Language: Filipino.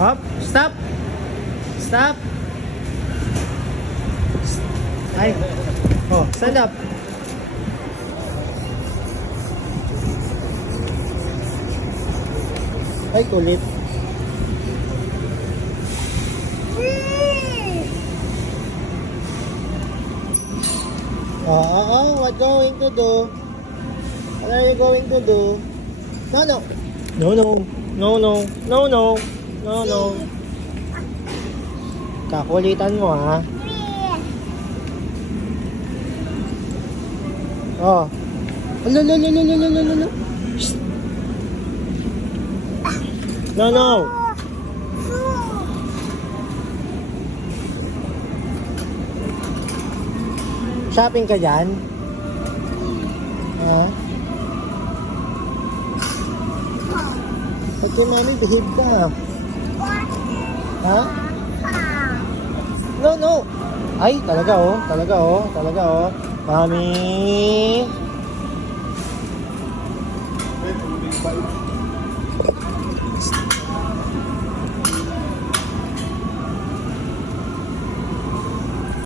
Hop. Stop. Stop. Ay. Oh, stand up. Ay, kulit. What going to do? What are you going to do? No, no. No, no. No, no. No, no. No, no. Kakulitan mo, ha? Oh. No, no, no, no, no, no, no, no, no. Shh. No, no. Shopping ka dyan? Ha? Ba't yung mami, behave ka? Ha? No, no. Ay, talaga oh. Talaga oh. Talaga oh. Mami.